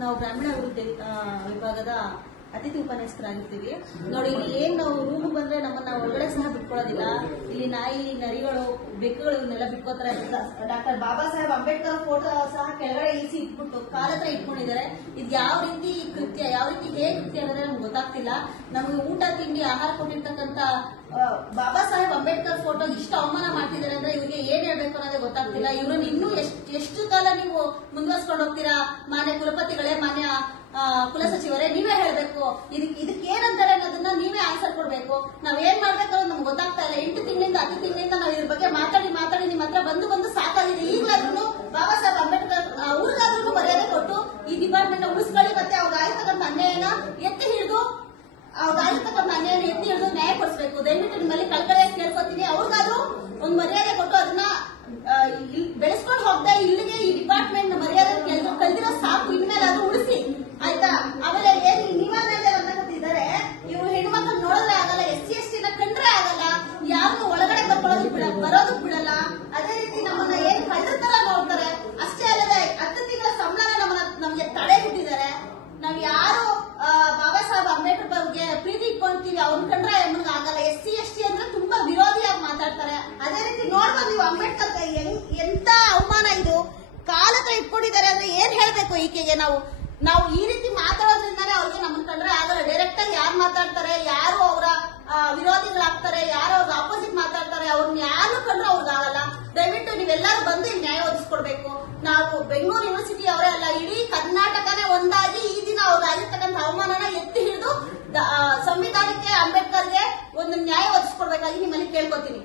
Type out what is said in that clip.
ನಾವು ಗ್ರಾಮೀಣ ಅಭಿವೃದ್ಧಿ ವಿಭಾಗದ ಅತಿಥಿ ಉಪನ್ಯಾಸಕರಾಗಿರ್ತೀವಿ. ನೋಡಿ, ಇಲ್ಲಿ ಏನ್ ನಾವು ರೂಮ್ ಬಂದ್ರೆ ನಮ್ಮನ್ನ ಒಳಗಡೆ ಸಹ ಬಿಟ್ಕೊಳ್ಳೋದಿಲ್ಲ. ಇಲ್ಲಿ ನಾಯಿ, ನರಿಗಳು, ಬೆಕ್ಕುಗಳು ಇವನ್ನೆಲ್ಲ ಬಿಟ್ಕೋತಾರೆ ಡಾಕ್ಟರ್ ಬಾಬಾ ಸಾಹೇಬ್ ಅಂಬೇಡ್ಕರ್ ಫೋಟೋ ಸಹ ಕೆಳಗಡೆ ಇಳಿಸಿ ಇಟ್ಬಿಟ್ಟು, ಕಾಲ ಹತ್ರ ಇಟ್ಕೊಂಡಿದ್ದಾರೆ. ಇದು ಯಾವ ರೀತಿ ಕೃತ್ಯ, ಯಾವ ರೀತಿ ಹೇಗೆ ಕೃತ್ಯ ಅನ್ನೋದ್ರೆ ನಮ್ಗೆ ಗೊತ್ತಾಗ್ತಿಲ್ಲ. ನಮಗೆ ಊಟ, ತಿಂಡಿ, ಆಹಾರ ಕೊಟ್ಟಿರ್ತಕ್ಕಂತ ಬಾಬಾ ಸಾಹೇಬ್ ಅಂಬೇಡ್ಕರ್ ಫೋಟೋ ಇಷ್ಟು ಅವಮಾನ ಮಾಡ್ತಿದ್ದಾರೆ ಅಂದ್ರೆ ಇವ್ರಿಗೆ ಏನ್ ಹೇಳ್ಬೇಕು ಅನ್ನೋದೇ ಗೊತ್ತಾಗ್ತಿಲ್ಲ. ಇವ್ರನ್ನ ಇನ್ನೂ ಎಷ್ಟು ಎಷ್ಟು ಕಾಲ ನೀವು ಮುಂದುವರ್ಸ್ಕೊಂಡು ಹೋಗ್ತೀರಾ? ಮಾನ್ಯ ಕುಲಪತಿಗಳೇ, ಮಾನ್ಯ ಕುಲಸಚಿವರೇ, ನೀವೇ ಹೇಳ್ಬೇಕು. ಇದಕ್ಕೆ ಇದಕ್ಕೆ ಏನಂತಾರೆ ಅನ್ನೋದನ್ನ ನೀವೇ ಆನ್ಸರ್ ಕೊಡ್ಬೇಕು. ನಾವ್ ಏನ್ ಮಾಡ್ಬೇಕು ಅನ್ನೋದು ನಮ್ಗೆ ಗೊತ್ತಾಗ್ತಾ ಇಲ್ಲ. ಎಂಟು ತಿಂಗಳಿಂದ, ಹತ್ತು ತಿಂಗಳಿಂದ ನಾವು ಇದ್ರ ಬಗ್ಗೆ ಮಾತಾಡಿ ಮಾತಾಡಿ ನಿಮ್ಮ ಹತ್ರ ಬಂದು ಬಂದು ಸಾಕಾಗಿದೆ. ಈಗಲಾದ್ರೂ ಬಾಬಾ ಸಾಹೇಬ್ ಅಂಬೇಡ್ಕರ್ ಅವ್ರಿಗಾದ್ರೂ ಮರ್ಯಾದೆ ಕೊಟ್ಟು ಈ ಡಿಪಾರ್ಟ್ಮೆಂಟ್ ಉಳಿಸ್ಕೊಳ್ಳಿ ಮತ್ತೆ ಅವ್ರಿಗೆ ಆಗಿರ್ತಕ್ಕಂಥ ಅನ್ಯಾಯನ ಎತ್ತಿ ಹಿಡಿದು ಅವ್ರಿಗೆ ಆಗಿರ್ತಕ್ಕಂಥ ಅನ್ಯಾಯನ ಎತ್ತಿ ಹಿಡಿದು ನ್ಯಾಯ ಕೊಡಿಸ್ಬೇಕು ದಯವಿಟ್ಟು ನಿಮ್ಮಲ್ಲಿ ಕಳ್ಕಳಿಯಾಗಿ ಕೇಳ್ಕೊತೀನಿ ಅವ್ರಿಗಾದ್ರೂ ಒಂದು ಮರ್ಯಾದೆ ಕೊಟ್ಟು ಅದನ್ನ ಆ, ಇಲ್- ಬೆಳೆಸ್ಕೊಂಡು ಹೋಗ್ದೆ ಇಲ್ಲಿಗೆ ಈ ಡಿಪಾರ್ಟ್ಮೆಂಟ್ ಮರ್ಯಾದೆ ಕೆಲ್ಸ ಕಲ್ದಿರೋ ಸಾಕು ಇನ್ಮೇಲೆ ಅದು ಉಳಿಸಿ ಆಯ್ತಾ ಆಮೇಲೆ ಏನ್ ಈ ನೀವಾದ್ಮೇಲೆ ಅನ್ನಕತ್ತಿದ್ದಾರೆ ಇವ್ರು ಹೆಣ್ಮಕ್ಳು ನೋಡಿದ್ರೆ ಆಗಲ್ಲ ಎಸ್ ಸಿ ಎಸ್ ಟಿನ ಕಂಡ್ರೆ ಆಗಲ್ಲ ಯಾರನ್ನು ಒಳಗಡೆ ಬರ್ಕೊಳ್ಳೋದು ಬಿಡ ಬರೋದಕ್ ಬಿಡಲ್ಲ. ಅದೇ ರೀತಿ ನಮ್ಮನ್ನ ಏನ್ ಕಳ್ಳರ ತರ ನೋಡ್ತಾರೆ ಅಷ್ಟೇ ಅಲ್ಲದೆ ಹತ್ತು ತಿಂಗಳ ಸಂಬಳನ ನಮ್ಮನ್ನ ನಮ್ಗೆ ತಡೆ ಬಿಟ್ಟಿದ್ದಾರೆ ನಾವ್ ಯಾರು ಬಾಬಾ ಸಾಹೇಬ್ ಅಂಬೇಡ್ಕರ್ ಬಗ್ಗೆ ಪ್ರೀತಿ ಇಟ್ಕೊಂತೀವಿ ಅವ್ರ ಕಂಡ್ರೆ ನಮ್ಗೆ ಆಗಲ್ಲ. ಎಸ್ ಸಿ, ಎಸ್ ಟಿ ಅಂದ್ರೆ ತುಂಬಾ ವಿರೋಧಿಯಾಗಿ ಮಾತಾಡ್ತಾರೆ. ಅದೇ ರೀತಿ ನೋಡ್ಬೋದು ನೀವು ಅಂಬೇಡ್ಕರ್ ಎಂತ ಅವಮಾನ ಇದು. ಕಾಲತ್ರ ಇಟ್ಕೊಂಡಿದ್ದಾರೆ ಅಂದ್ರೆ ಏನ್ ಹೇಳ್ಬೇಕು ಈಕೆಗೆ ನಾವು? ನಾವು ಈ ರೀತಿ ಮಾತಾಡೋದ್ರಿಂದಾನೇ ಅವ್ರಿಗೆ ನಮ್ಮನ್ನ ಕಂಡ್ರೆ ಆಗಲ್ಲ. ಡೈರೆಕ್ಟ್ ಆಗಿ ಯಾರು ಮಾತಾಡ್ತಾರೆ, ಯಾರು ಅವರ ವಿರೋಧಿಗಳಾಗ್ತಾರೆ ಯಾರು ಅವ್ರಿಗೆ ಆಪೋಸಿಟ್ ಮಾತಾಡ್ತಾರೆ ಅವ್ರನ್ನ ಯಾರು ಕಂಡ್ರೆ ಅವ್ರಿಗೆ ಆಗಲ್ಲ ದಯವಿಟ್ಟು ನೀವೆಲ್ಲರೂ ಬಂದು ನ್ಯಾಯ ಒದಗಿಸ್ಕೊಡ್ಬೇಕು. ನಾವು ಬೆಂಗಳೂರು ಯೂನಿವರ್ಸಿಟಿ ಅವರೇ ಅಲ್ಲ, ಇಡೀ ಕರ್ನಾಟಕನೇ ಒಂದಾಗಿ ಈ ದಿನ ಅವ್ರಾಗಿರ್ತಕ್ಕಂಥ ಅವಮಾನನ ಎತ್ತಿ ಹಿಡಿದು ಸಂವಿಧಾನಕ್ಕೆ ಅಂಬೇಡ್ಕರ್ಗೆ ಒಂದು ನ್ಯಾಯ ಒದಗಿಸ್ಕೊಡ್ಬೇಕಾಗಿ ನಿಮ್ಮಲ್ಲಿ ಕೇಳ್ಕೊತೀನಿ.